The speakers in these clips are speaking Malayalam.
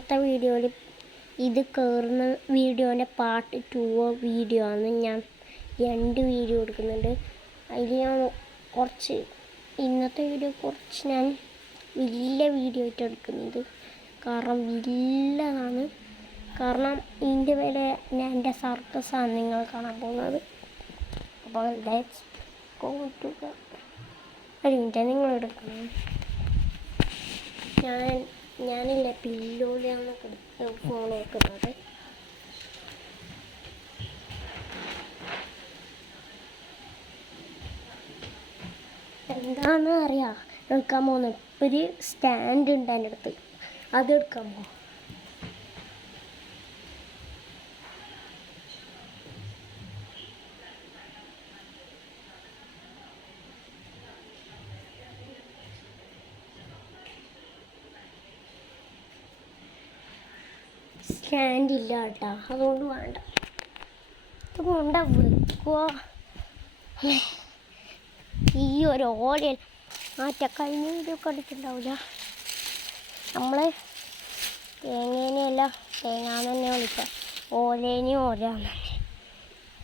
ഇന്നത്തെ വീഡിയോയിൽ ഇത് കയറുന്ന വീഡിയോൻ്റെ പാർട്ട് 2 വീഡിയോ ആണ്. ഞാൻ 2 വീഡിയോ എടുക്കുന്നുണ്ട്. അതിൽ ഞാൻ ഇന്നത്തെ വീഡിയോ കുറച്ച് ഞാൻ വലിയ വീഡിയോ ആയിട്ട് എടുക്കുന്നത്. കാരണം വലുതാണ്. കാരണം ഇതിൻ്റെ മേലെ ഞാൻ എൻ്റെ സർക്കസാണ് നിങ്ങൾ കാണാൻ പോകുന്നത്. അപ്പോൾ ലെറ്റ്സ് ഗോ ടു ഒരു മിനിറ്റ് നിങ്ങൾ എടുക്കണം. ഞാനില്ല പില്ലോയിലാണ് ഫോൺ വെക്കുന്നത്. എന്താണെന്ന് അറിയാം എടുക്കാൻ പോകുന്നത്. ഒരു സ്റ്റാൻഡ് ഉണ്ട് എൻ്റെ അടുത്ത്, അത് എടുക്കാൻ പോകും. സ്റ്റാൻഡ് ഇല്ല കേട്ടോ, അതുകൊണ്ട് വേണ്ട. അതുകൊണ്ട് വെക്കുക. ഈ ഒരു ഓലയിൽ കഴിഞ്ഞ വീഡിയോ കണ്ടിട്ടുണ്ടാവില്ല. നമ്മൾ തേങ്ങേനെയല്ല തേങ്ങാന്ന് തന്നെ വിളിക്കുക, ഓലേനെയും ഓലാന്ന്.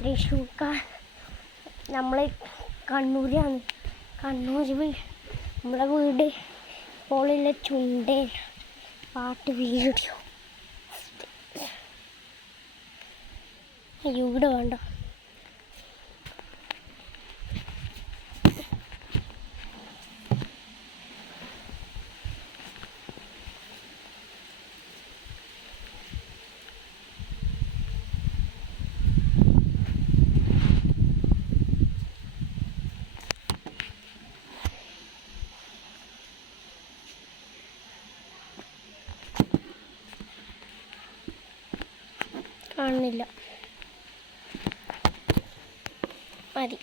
തൃശ്ശൂർക്കാർ നമ്മൾ കണ്ണൂരാണ്. കണ്ണൂർ നമ്മളെ വീട് ഇപ്പോഴുള്ള ചുണ്ടേ പാട്ട് വീഡിയോ. ഇവിടെ വേണ്ട. കാണുന്നില്ല, മതി.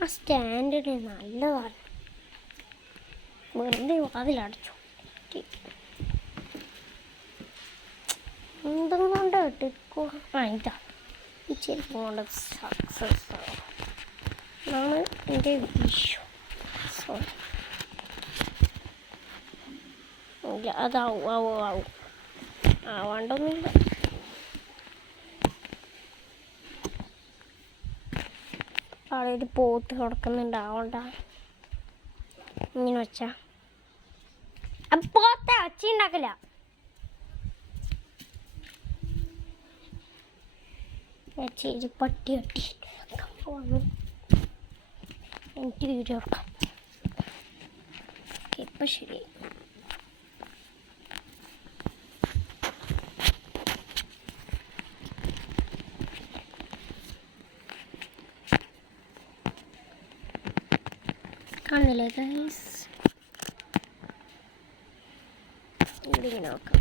ആ സ്റ്റാൻഡിന് നല്ലതാണ്. വെറുതെ വാതിലടച്ചു. എന്തുകൊണ്ട് എടുക്കുക? ഇതാ ഈ ചെരുപ്പ് കൊണ്ട് സക്സസ് ആണ് എൻ്റെ വിഷു. സോറി, ഇല്ല അതാവും ആവാണ്ടൊന്നുമില്ല. അവിടെ ഒരു പോത്ത് കിടക്കുന്നുണ്ട്, ആവണ്ട. ഇങ്ങനെ വെച്ചാ പോത്തെ ഒച്ച ഉണ്ടാക്കില്ല. പട്ടി കട്ടി എനിക്ക് വീഡിയോ എടുക്കാം. ഇപ്പം ശരി. കാണുന്നില്ലേ ഗൈസ്? ഇതിങ്ങനെ നോക്കാം.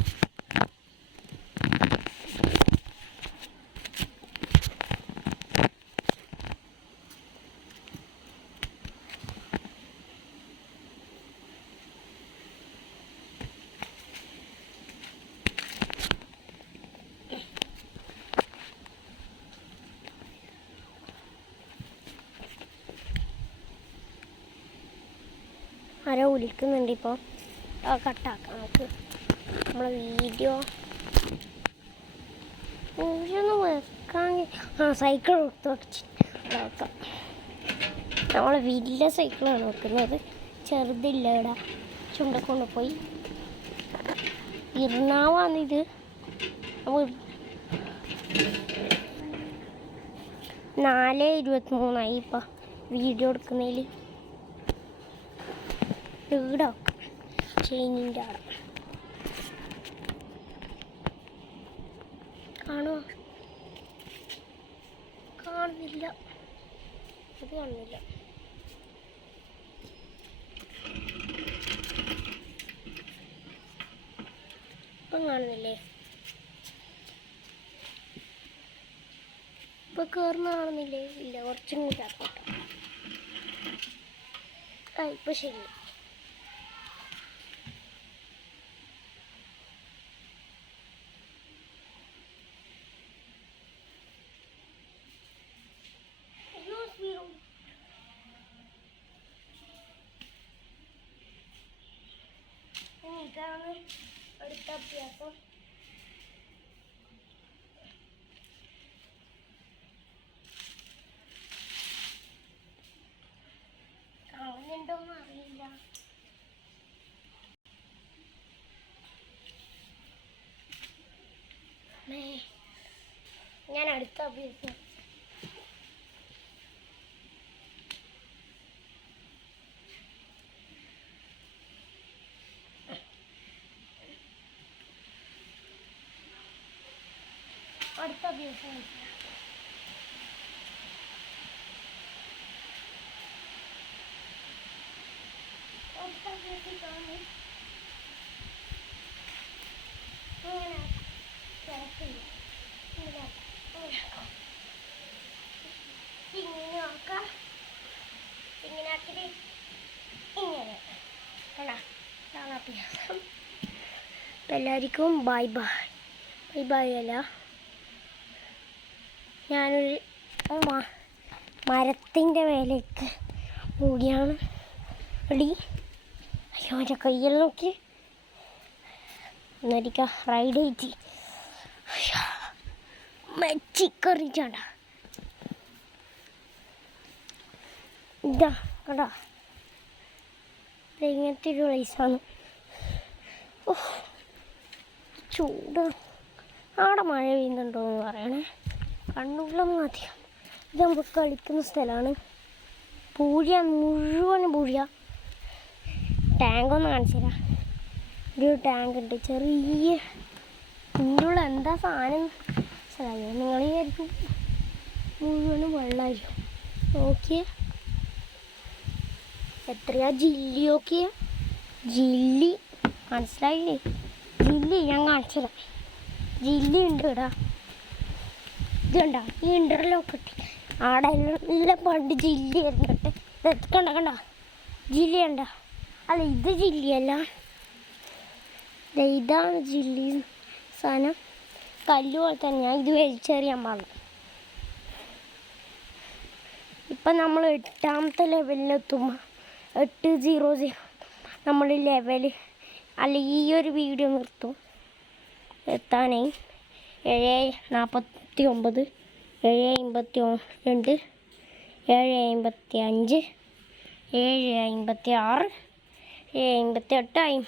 ആരോ വിളിക്കുന്നുണ്ട്. ഇപ്പോൾ കട്ടാക്കാം നമുക്ക്. നമ്മളെ വീഡിയോ ഒന്ന് വെക്കാമെങ്കിൽ സൈക്കിൾ നോക്കാം. നമ്മളെ വലിയ സൈക്കിളാണ് വെക്കുന്നത്, ചെറുതില്ല. ഇവിടെ ചുണ്ടക്കൊണ്ട് പോയി ഇറങ്ങാവാന്നിത്. 4:23 ഇപ്പം വീഡിയോ എടുക്കുന്നതിൽ. ഇവിടെ ചെയിനിൻ്റെ അവിടെ കാണുന്നില്ല, ഇത് കാണുന്നില്ല. ഇപ്പം കാണുന്നില്ലേ? ഇപ്പം കയറുന്ന കാണുന്നില്ലേ? ഇല്ല, കുറച്ചും കൂടി ആക്കോട്ടെ. ഇപ്പം ശരി. കളിക്കാനാണ് അടുത്ത അഭ്യാസം. കാണുന്നുണ്ടോന്ന് അറിയില്ല. ഞാൻ അടുത്ത അഭ്യാസം അടുത്ത അഭ്യാസം ഇങ്ങനെ ആക്കാം. ഇങ്ങനെ ആക്കിയിട്ട് ഇങ്ങനെ ഇതാണ് അഭ്യാസം. എല്ലാവർക്കും ബൈ ബൈ. ബൈ ബൈ അല്ല, ഞാനൊരു മരത്തിൻ്റെ മേലേക്ക് പോവുകയാണ്. എടി അയ്യോ എൻ്റെ കയ്യെല്ലാം നോക്കി ഒന്നരിക്ക റൈഡ് ചെയ്തി മെച്ചിക്കറിച്ചാണ്ട ഇതാ കേട്ടോ. ഇങ്ങനത്തെ ഒരു പ്ലേസാണ്. ഓ ചൂട്. അവിടെ മഴ പെയ്യുന്നുണ്ടോ എന്ന് പറയണേ. കണ്ണൂരിലും അധികം ഇത് നമുക്ക് കളിക്കുന്ന സ്ഥലമാണ്. പൂഴ മുഴുവനും പൂഴ. ടാങ്കൊന്ന് കാണിച്ചു തരാം. ഒരു ടാങ്ക് ഉണ്ട് ചെറിയ. ഇതിനുള്ള എന്താ സാധനം മനസ്സിലായോ? നിങ്ങൾ വിചാരിക്കും മുഴുവനും വെള്ളമായിരിക്കും. നോക്കിയേ എത്രയാ ജില്ലി. നോക്കിയേ ജില്ലി മനസ്സിലായില്ലേ? ജില്ലി ഞാൻ കാണിച്ചു തരാം. ജില്ലി ഉണ്ട് ഇവിടെ. ഇത് കണ്ട ഈ ഇൻ്റർലോക്ക് കിട്ടി. ആടെ എല്ലാം പണ്ട് ജില്ലി ആയിരുന്നു കേട്ടെ. ഇത് കണ്ട ജില്ലി കണ്ട. അല്ല ഇത് ജില്ലിയല്ല, ഇതാണ് ജില്ലി സാധനം. കല്ല് പോലെ തന്നെ. ഞാൻ ഇത് വലിച്ചെറിയാൻ പാടില്ല. ഇപ്പം നമ്മൾ 8ാമത്തെ ലെവലിലെത്തുമ്പോൾ 800 നമ്മൾ ലെവല് അല്ല ഈ ഒരു വീഡിയോ നിർത്തും. എത്താനായി 7:49, 7:52, 7:55, 7:56, 7:58 ആയി.